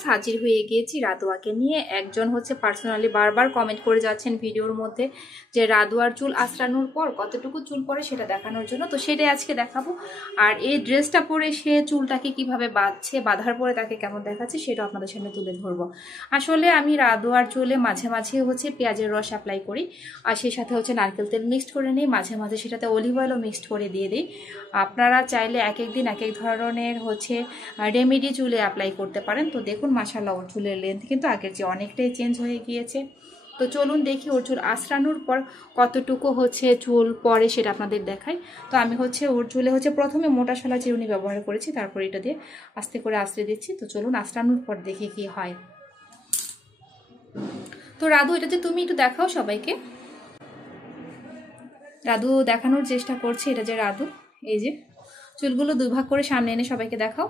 Viewers, হাজির হয়ে গিয়েছি রাদোয়াকে নিয়ে। একজন হচ্ছে পার্সোনালি বারবার কমেন্ট করে যাচ্ছেন ভিডিওর মধ্যে যে রাদোয়ার চুল আঁচড়ানোর পর কতটুকু চুল পড়ে সেটা দেখানোর জন্য। তো সেটাই আজকে দেখাবো। আর এই ড্রেসটা পরে সে চুলটাকে কিভাবে বাঁধছে, বাঁধার পরে তাকে কেমন দেখাচ্ছে সেটা আপনাদের সামনে তুলে ধরবো। আসলে আমি রাদোয়ার চুলে মাঝে মাঝে হচ্ছে পেঁয়াজের রস অ্যাপ্লাই করি, আর সেই সাথে হচ্ছে নারকেল তেল মিক্সড করে নিই, মাঝে মাঝে সেটাতে অলিভ অয়েলও মিক্সড করে দিয়ে দিই। আপনারা চাইলে এক এক দিন এক এক ধরনের হচ্ছে রেমেডি চুলে অ্যাপ্লাই করতে পারেন। তো দেখুন মাশাআল্লাহ ওর চুলের লেন্থ কিন্তু আগের চেয়ে অনেকটাই চেঞ্জ হয়ে গিয়েছে। তো চলুন দেখি ওর চুল আঁচড়ানোর পর কতটুকু হচ্ছে চুল পরে সেটা আপনাদের দেখাই। তো আমি হচ্ছে ওর চুলে হচ্ছে প্রথমে মোটা শলা চিরুনি ব্যবহার করেছি, তারপর এটা দিয়ে আস্তে করে আঁচড়ে দিচ্ছি। তো চলুন আঁচড়ানোর পর দেখি কি হয়। তো রাধু, এটা যে তুমি একটু দেখাও সবাইকে। রাধু দেখানোর চেষ্টা করছে, এটা যে রাধু, এই যে চুলগুলো দুই ভাগ করে সামনে এনে সবাইকে দেখাও।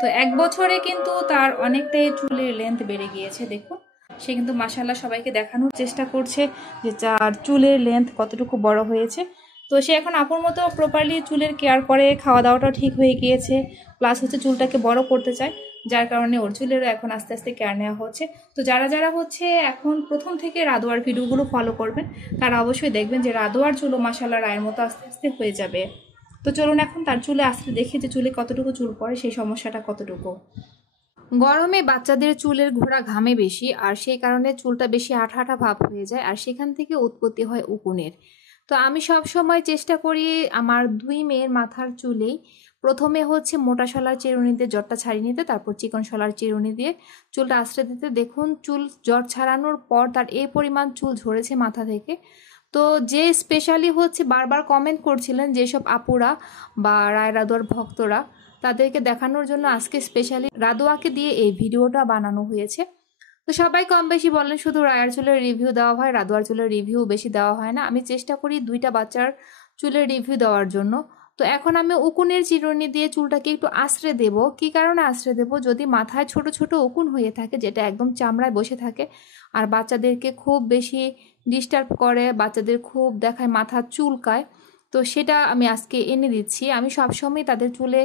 তো 1 বছরে কিন্তু তার অনেকটাই চুলের লেন্থ বেড়ে গিয়েছে। দেখুন সে কিন্তু মাশাআল্লাহ সবাইকে দেখানোর চেষ্টা করছে যে তার চুলের লেন্থ কতটুকু বড় হয়েছে। তো সে এখন আপুর মতো প্রপারলি চুলের কেয়ার করে, খাওয়া দাওয়াটাও ঠিক হয়ে গিয়েছে, প্লাস হচ্ছে চুলটাকে বড় করতে চায়, যার কারণে ওর চুলেরও এখন আস্তে আস্তে কেয়ার নেওয়া হচ্ছে। তো যারা যারা হচ্ছে এখন প্রথম থেকে রাদোয়ার ভিডিওগুলো ফলো করবেন তারা অবশ্যই দেখবেন যে রাদোয়ার চুলও মাশাআল্লাহ রায়ের মতো আস্তে আস্তে হয়ে যাবে। তো চলুন এখন তার চুলে আসতে দেখি যে চুলে কতটুকু চুল পড়ে, সেই সমস্যাটা কতটুকু। গরমে বাচ্চাদের চুলের ঘোরা ঘামে বেশি, আর সেই কারণে চুলটা বেশি আঠা আঠা ভাব হয়ে যায়, আর সেখান থেকে উৎপত্তি হয় উকুনের। তো আমি সব সময় চেষ্টা করি আমার 2 মেয়ের মাথার চুলেই প্রথমে হচ্ছে মোটা শলার চিরুনি দিয়ে জটটা ছাড়িয়ে নিতে, তারপর চিকন শলার চিরুনি দিয়ে চুলটা আঁচড়ে দিতে। দেখুন চুল জট ছাড়ানোর পর তার এই পরিমাণ চুল ঝরেছে মাথা থেকে। তো যে স্পেশালি হচ্ছে বারবার কমেন্ট করছিলেন যেসব আপুরা বা রায় রাদোয়ার ভক্তরা, তাদেরকে দেখানোর জন্য আজকে স্পেশালি রাদোয়াকে দিয়ে এই ভিডিওটা বানানো হয়েছে। তো সবাই কম বেশি বলেন শুধু রায়ার চুলের রিভিউ দেওয়া হয়, রাদোয়ার চুলের রিভিউ বেশি দেওয়া হয় না। আমি চেষ্টা করি 2টা বাচ্চার চুলের রিভিউ দেওয়ার জন্য। তো এখন আমি উকুনের চিরুনি দিয়ে চুলটাকে একটু আঁচড়ে দেব। কি কারণে আঁচড়ে দেব? যদি মাথায় ছোট ছোট উকুন হয়ে থাকে, যেটা একদম চামড়ায় বসে থাকে আর বাচ্চাদেরকে খুব বেশি ডিস্টার্ব করে, বাচ্চাদের খুব দেখায় মাথা চুলকায়, তো সেটা আমি আজকে এনে দিচ্ছি। আমি সবসময় তাদের চুলে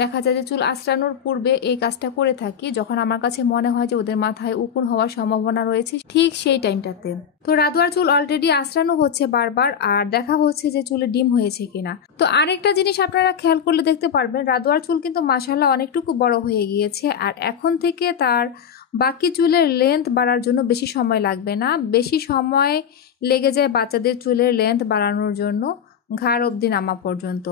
দেখা যায় যে চুল আঁচড়ানোর পূর্বে এই কাজটা করে থাকি, যখন আমার কাছে মনে হয় যে ওদের মাথায় উকুন হওয়ার সম্ভাবনা রয়েছে ঠিক সেই টাইমটাতে। তো রাদোয়ার চুল অলরেডি আঁচড়ানো হচ্ছে বারবার, আর দেখা হচ্ছে যে চুলে ডিম হয়েছে কিনা। তো আরেকটা জিনিস আপনারা খেয়াল করলে দেখতে পারবেন রাদোয়ার চুল কিন্তু মাশাআল্লাহ অনেকটুকু বড় হয়ে গিয়েছে, আর এখন থেকে তার বাকি চুলের লেন্থ বাড়ার জন্য বেশি সময় লাগবে না। বেশি সময় লেগে যায় বাচ্চাদের চুলের লেন্থ বাড়ানোর জন্য ঘাড় অবধি নামা পর্যন্ত।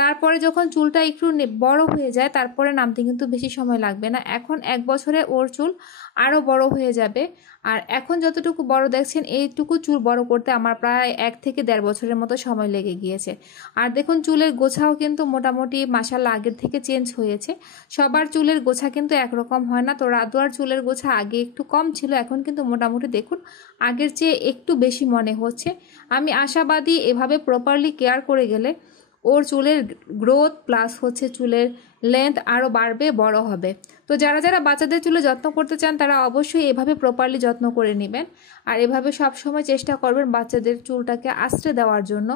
তারপরে যখন চুলটা একটু বড় হয়ে যায় তারপরে নামতে কিন্তু বেশি সময় লাগবে না। এখন 1 বছরে ওর চুল আরও বড় হয়ে যাবে, আর এখন যতটুকু বড় দেখছেন এইটুকু চুল বড় করতে আমার প্রায় 1 থেকে 1.5 বছরের মতো সময় লেগে গিয়েছে। আর দেখুন চুলের গোছাও কিন্তু মোটামুটি মাশাআল্লাহ আগের থেকে চেঞ্জ হয়েছে। সবার চুলের গোছা কিন্তু একরকম হয় না। তো রাদোয়ার চুলের গোছা আগে একটু কম ছিল, এখন কিন্তু মোটামুটি দেখুন আগের চেয়ে একটু বেশি মনে হচ্ছে। আমি আশাবাদী এভাবে প্রপারলি কেয়ার করে গেলে ওর চুলের গ্রোথ প্লাস হচ্ছে চুলের লেন্থ আরও বাড়বে, বড় হবে। তো যারা যারা বাচ্চাদের চুলে যত্ন করতে চান তারা অবশ্যই এভাবে প্রপারলি যত্ন করে নেবেন, আর এভাবে সব সময় চেষ্টা করবেন বাচ্চাদের চুলটাকে আঁচড়ে দেওয়ার জন্য,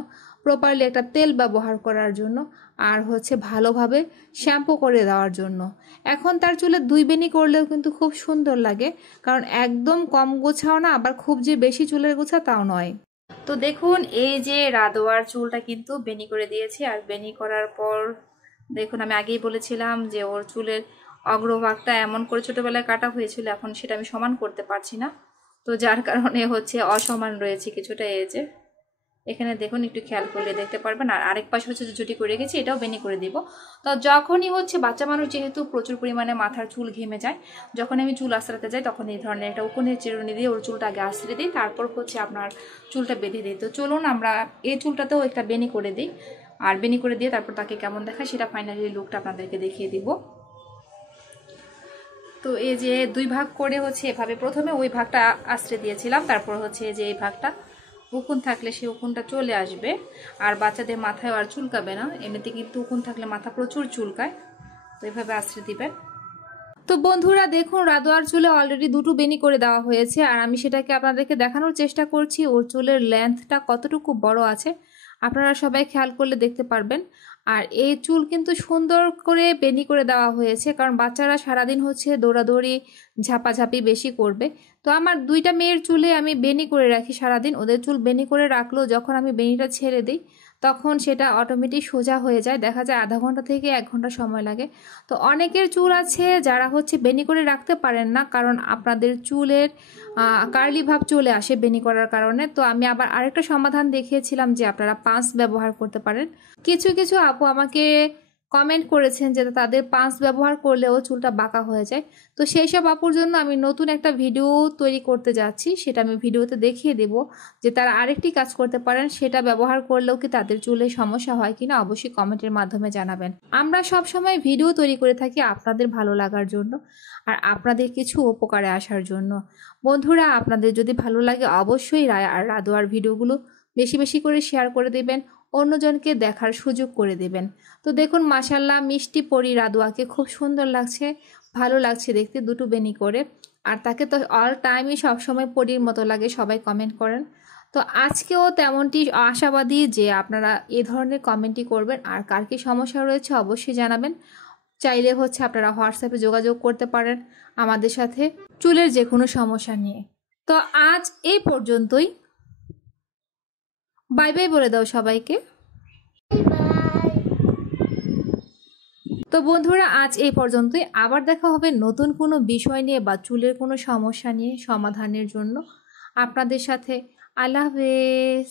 প্রপারলি একটা তেল ব্যবহার করার জন্য, আর হচ্ছে ভালোভাবে শ্যাম্পু করে দেওয়ার জন্য। এখন তার চুলে 2 বেনি করলেও কিন্তু খুব সুন্দর লাগে, কারণ একদম কম গোছাও না, আবার খুব যে বেশি চুলের গোছা তাও নয়। তো দেখুন এই যে রাদোয়ার চুলটা কিন্তু বেনি করে দিয়েছি, আর বেনি করার পর দেখুন আমি আগেই বলেছিলাম যে ওর চুলের অগ্রভাগটা এমন করে ছোটবেলায় কাটা হয়েছিল, এখন সেটা আমি সমান করতে পারছি না, তো যার কারণে হচ্ছে অসমান রয়েছে কিছুটা। এই যে এখানে দেখুন একটু খেয়াল করলে দেখতে পারবেন। আর আরেক পাশে হচ্ছে যে জুটি করে রেখেছি, এটাও বেনি করে দিব। তো যখনই হচ্ছে বাচ্চা মানুষ যেহেতু প্রচুর পরিমাণে মাথার চুল ঘেমে যায়, যখন আমি চুল আঁচড়াতে যাই তখন এই ধরনের একটা উকুনের চিরুনি দিয়ে ওর চুলটা আগে আঁচড়ে দিই, তারপর হচ্ছে আপনার চুলটা বেঁধে দিই। তো চলুন আমরা এই চুলটাতেও একটা বেনি করে দিই, আর বেনি করে দিয়ে তারপর তাকে কেমন দেখায় সেটা ফাইনালি লুকটা আপনাদেরকে দেখিয়ে দিব। তো এই যে 2 ভাগ করে হচ্ছে এভাবে প্রথমে ওই ভাগটা আঁচড়ে দিয়েছিলাম, তারপর হচ্ছে যে এই ভাগটা উকুন থাকলে সেই উকুনটা চলে আসবে, আর বাচ্চাদের মাথায় আর চুলকাবে না। এমনিতে কিন্তু উকুন থাকলে মাথা প্রচুর চুলকায়, তো এভাবে আঁচড়ে দিবেন। তো বন্ধুরা দেখুন রাদোয়ার চুলে অলরেডি 2টো বেনি করে দেওয়া হয়েছে, আর আমি সেটাকে আপনাদেরকে দেখানোর চেষ্টা করছি ওর চুলের লেন্থটা কতটুকু বড় আছে। আপনারা সবাই খেয়াল করলে দেখতে পারবেন। আর এই চুল কিন্তু সুন্দর করে বেনি করে দেওয়া হয়েছে, কারণ বাচ্চারা সারাদিন হচ্ছে দৌড়াদৌড়ি ঝাপাঝাপি বেশি করবে। তো আমার 2টা মেয়ের চুলে আমি বেনি করে রাখি সারাদিন। ওদের চুল বেনি করে রাখলেও যখন আমি বেনিটা ছেড়ে দিই তখন সেটা অটোমেটিক সোজা হয়ে যায়, দেখা যায় আধা ঘন্টা থেকে 1 ঘন্টা সময় লাগে। তো অনেকের চুল আছে যারা হচ্ছে বেনি করে রাখতে পারেন না, কারণ আপনাদের চুলের কার্লি ভাব চলে আসে বেনি করার কারণে। তো আমি আবার আরেকটা সমাধান দেখিয়েছিলাম যে আপনারা পাঁচ ব্যবহার করতে পারেন। কিছু কিছু আপু আমাকে কমেন্ট করেছেন যে তাদের পাঁচ ব্যবহার করলেও চুলটা বাঁকা হয়ে যায়। তো সেই সব আপুর জন্য আমি নতুন একটা ভিডিও তৈরি করতে যাচ্ছি, সেটা আমি ভিডিওতে দেখিয়ে দেব যে তারা আরেকটি কাজ করতে পারেন, সেটা ব্যবহার করলেও কি তাদের চুলে সমস্যা হয় কিনা অবশ্যই কমেন্টের মাধ্যমে জানাবেন। আমরা সব সময় ভিডিও তৈরি করে থাকি আপনাদের ভালো লাগার জন্য আর আপনাদের কিছু উপকারে আসার জন্য। বন্ধুরা, আপনাদের যদি ভালো লাগে অবশ্যই রায়া আর রাদোয়ার ভিডিওগুলো বেশি বেশি করে শেয়ার করে দেবেন, অন্যজনকে দেখার সুযোগ করে দেবেন। তো দেখুন মাশাল্লাহ মিষ্টি পরি রাদোয়াকে খুব সুন্দর লাগছে, ভালো লাগছে দেখতে দুটো বেনি করে। আর তাকে তো অল টাইমই সবসময় পরির মতো লাগে, সবাই কমেন্ট করেন। তো আজকেও তেমনটি আশাবাদী যে আপনারা এ ধরনের কমেন্টই করবেন। আর কার কি সমস্যা রয়েছে অবশ্যই জানাবেন। চাইলে হচ্ছে আপনারা হোয়াটসঅ্যাপে যোগাযোগ করতে পারেন আমাদের সাথে চুলের যে কোনো সমস্যা নিয়ে। তো আজ এই পর্যন্তই, বাই বাই বলে দাও সবাইকে। তো বন্ধুরা, আজ এই পর্যন্তই, আবার দেখা হবে নতুন কোনো বিষয় নিয়ে বা চুলের কোনো সমস্যা নিয়ে সমাধানের জন্য আপনাদের সাথে। আল্লাহ হাফেজ।